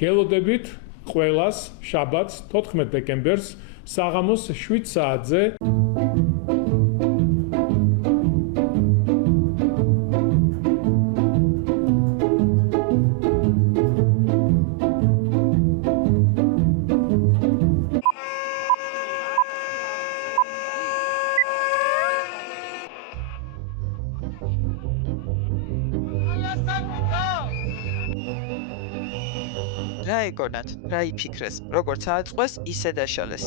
გელოდებით ყველას შაბათს 14 დეკემბერს საღამოს 7 საათზე რა ეგონათ, რა იფიქრეს, როგორც ააწყვეს, ისე დაშალეს.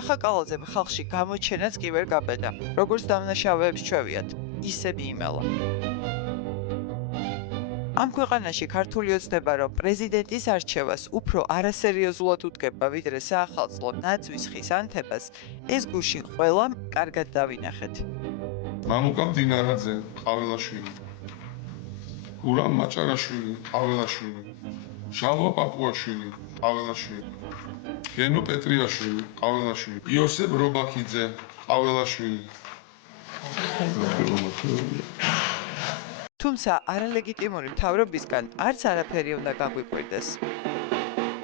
ახალგაზრდებზე ხალხში გამოჩენაც კი ვერ გაბედა, როგორც დამნაშავეებს ჩვევიათ, ისე მიიმალა. ამ ქვეყანაში ქართული ოცნება, რომ პრეზიდენტის არჩევას უფრო არასერიოზულად უდგება, ვიდრე საახალწლო ნაძვის ხის ანთებას, ეს გუშინ ყველამ კარგად დავინახეთ. მამუკა მდინარაძე, ყაველაშვილი. გურამ მაჭარაშვილი, ყაველაშვილი. შალვა პაპუაშვილი, ყაველაშვილი. გენო პეტრიაშვილი, ყაველაშვილი. იოსებ რობაქიძე, ყაველაშვილი. თუმცა არალეგიტიმური მთავრობისგან არც არაფერი უნდა გაგვიკვირდეს.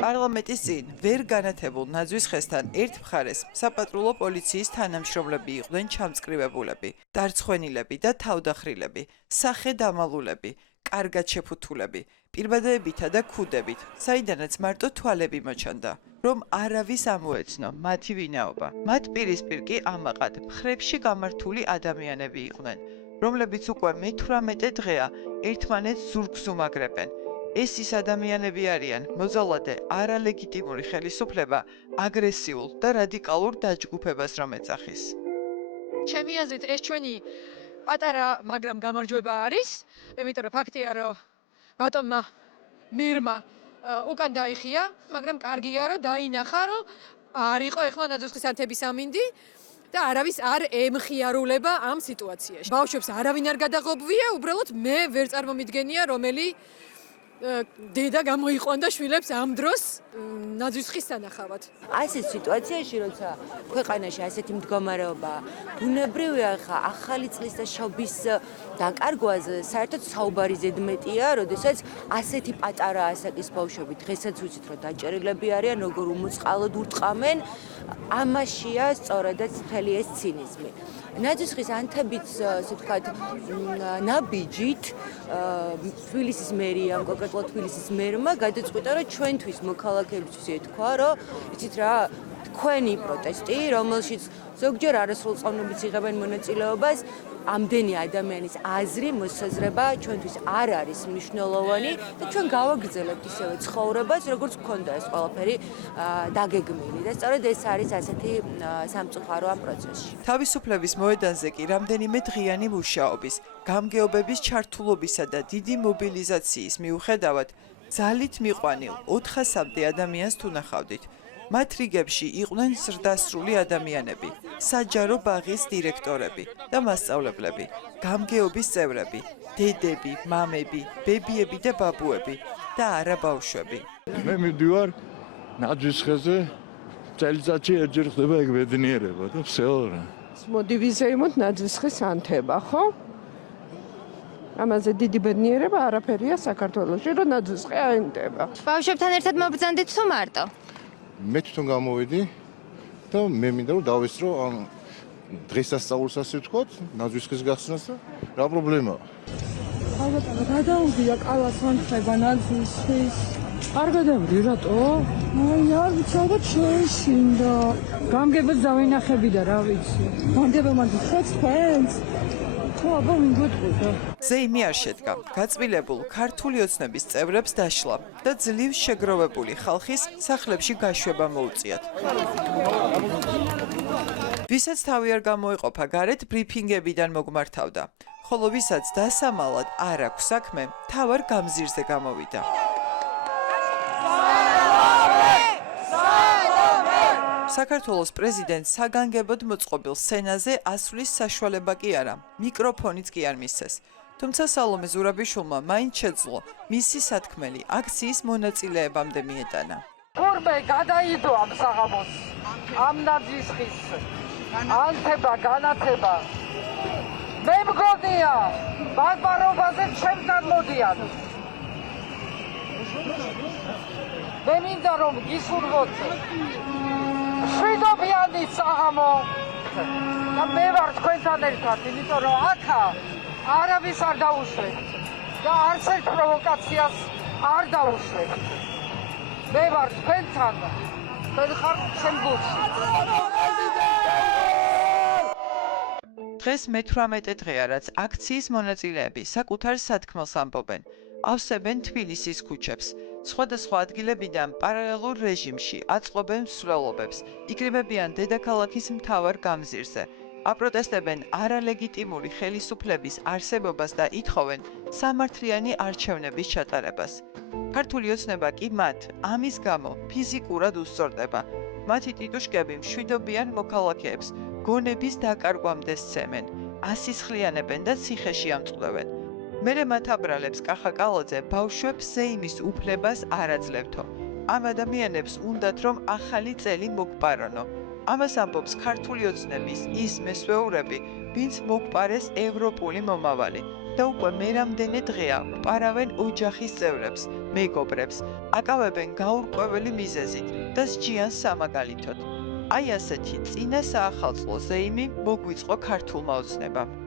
პარლამენტის წინ ვერ განათებულ ნაძვის ხესთან ერთ მხარეს საპატრულო პოლიციის თანამშრომლები იყვნენ ჩამწკრივებულები, დარცხვენილები და თავდახრილები, სახელდამალულები, კარგად შეფუთულები, პირბადეებითა და ქუდებით, საიდანაც მარტო თვალები მოჩანდა, რომ არავის ამოეცნო მათი ვინაობა. მათ პირისპირ კი ამაყად მხრებში გამართული ადამიანები იყვნენ, რომლებიც უკვე მე-18 დღეა ერთმანეთს ზურგს უმაგრებენ. ეს ის ადამიანები არიან, მოძალადე არალეგიტიმური ხელისუფლება აგრესიულ და რადიკალურ დაჯგუფებას რომ ეძახის. ჩემი აზრით ეს ჩვენი პატარა, მაგრამ გამარჯვება არის, იმიტომ რომ ფაქტია, რომ ბატონმა მირმა უკან დაიხია, მაგრამ კარგია, რომ დაინახა, რომ არ იყო ეხლა ნაძვის ხის ანთების ამინდი და არავის არ ემხიარულება ამ სიტუაციაში. ბავშვებს არავინ არ გადაღობვია, უბრალოდ მე ვერ წარმომიდგენია, რომელი დედა გამოიყვანდა შვილებს ამ დროს ნაძვის ხის სანახავად. ასეთ სიტუაციაში, როცა ქვეყანაში ასეთი მდგომარეობა ბუნებრივია, ხა ახალი წლის და შობის დაკარგვაზე საერთოდ საუბარი ზედმეტია, როდესაც ასეთი პატარა ასაკის ბავშვები დღესაც ვიცით, რომ დაჭერილები არიან, როგორ უმოწყალოდ ურტყამენ, ამაშია სწორედაც მთელი ეს ცინიზმი. ნაძვის ხის ანთებით, ასე ვთქვათ, ნაბიჯით თბილისის მერიამ, კონკრეტულად თბილისის მერმა გადაწყვიტა, რომ ჩვენთვის მოქალაქეებისთვის ეთქვა, რომ იცით რა, თქვენი პროტესტი, რომელშიც ზოგჯერ არასრულწლოვნობით იღებენ მონაწილეობას, ამდენი ადამიანის აზრი, მოსაზრება ჩვენთვის არ არის მნიშვნელოვანი და ჩვენ გავაგრძელებთ ისევე ცხოვრებას, როგორც გქონდა ეს ყველაფერი დაგეგმილი და სწორედ ეს არის ასეთი სამწუხარო ამ პროცესში. თავისუფლების მოედანზე კი რამდენიმე დღიანი მუშაობის, გამგეობების ჩართულობისა და დიდი მობილიზაციის მიუხედავად ძალით მიყვანილ 400-მდე ადამიანს თუ ნახავდით. მათ რიგებში იყვნენ ზრდასრული ადამიანები, საჯარო ბაღის დირექტორები და მასწავლებლები, გამგეობის წევრები, დედები, მამები, ბებიები და ბაბუები და არა ბავშვები. მე მივდივარ ნაძვის ხეზე, წელიწადში ერთჯერ ხდება ეგ ბედნიერება და всё რა. მოდი ვიზეიმოთ ნაძვის ხის ანთება, ხო? ამაზე დიდი ბედნიერება არაფერია საქართველოში, რომ ნაძვის ხე აინტება. ბავშვებთან ერთად მობრძანდით თუ მარტო? მე თვითონ გამოვიდი და მე მინდა რომ დავესწრო ამ დღესასწაულს ასე ვთქვათ, ნაძვის ხის გახსნას და რა პრობლემაა? ალბათ გადაუღია ყალას ანთება ნაძვის ხის. არ გადავრი რატო? აი არ ვიცი, ალბათ შეეშინდა. გამგებელს დავინახები და რა ვიცი. გამგებელმა გიხოთ თქვენს? ხო, აბა მიგოთხოვდა. ზეიმი არ შედგა, გაწმილებულ ქართული ოცნების წევრებს დაშლა და ძლივ შეგროვებული ხალხის სახლებში გაშვება მოუწიათ. ვისაც თავი არ გამოეყოფა გარეთ ბრიფინგებიდან მოგმართავდა, ხოლო ვისაც დასამალად არ აქვს საქმე, მთავარ გამზირზე გამოვიდა. საქართველოს პრეზიდენტს საგანგებოდ მოწყობილ სცენაზე ასვლის საშუალება კი არა, მიკროფონიც კი არ მისცეს. თუმცა სალომე ზურაბიშვილმა მაინც შეძლო მისი სათქმელი აქციის მონაწილეებამდე მიეტანა. თურმე გადაიდო ამ საღამოს, ამ ნაძვის ხის ანთება, განათება. მე მგონია, ბარბარობაზე ჩემთან მოდიან. მე მინდა რომ გისურვოთ შვიდობიანი საღამო და მე ვარ თქვენთან ერთად, იმიტომ რომ აქა არავის არ დაუშვებთ და არც ერთ პროვოკაციას არ დაუშვებთ. მე ვარ თქვენთან, თქვენ ხართ ჩემ გულში. დღეს მე-18 დღეა, რაც აქციის მონაწილეები საკუთარ სათქმელს ამბობენ, ავსებენ თბილისის ქუჩებს. სხვადასხვა ადგილებიდან პარალელურ რეჟიმში აწყობენ მსვლელობებს, იკრიბებიან დედაქალაქის მთავარ გამზირზე. აპროტესტებენ არალეგიტიმური ხელისუფლების არსებობას და ითხოვენ სამართლიანი არჩევნების ჩატარებას. ქართული ოცნება კი მათ ამის გამო ფიზიკურად უსწორდება. მათი ტიტუშკები მშვიდობიან მოქალაქეებს გონების დაკარგვამდე სცემენ, ასისხლიანებენ და ციხეში ამწყდევენ. მერე მათ აბრალებს კახაკალაძე ბავშვებს ზეიმის უფლებას არ აძლევთო. ამ ადამიანებს უნდათ რომ ახალი წელი მოგპარონო. ამას ამბობს ქართული ოცნების ის მესვეურები, ვინც მოგპარეს ევროპული მომავალი და უკვე მერამდენე დღეა პარავენ ოჯახის წევრებს, მეგობრებს, აკავებენ გაურკვეველი მიზეზით და სჯიან სამაგალითოდ. აი ასეთი წინა საახალწლო ზეიმი მოგვიწყო ქართულმა ოცნებამ.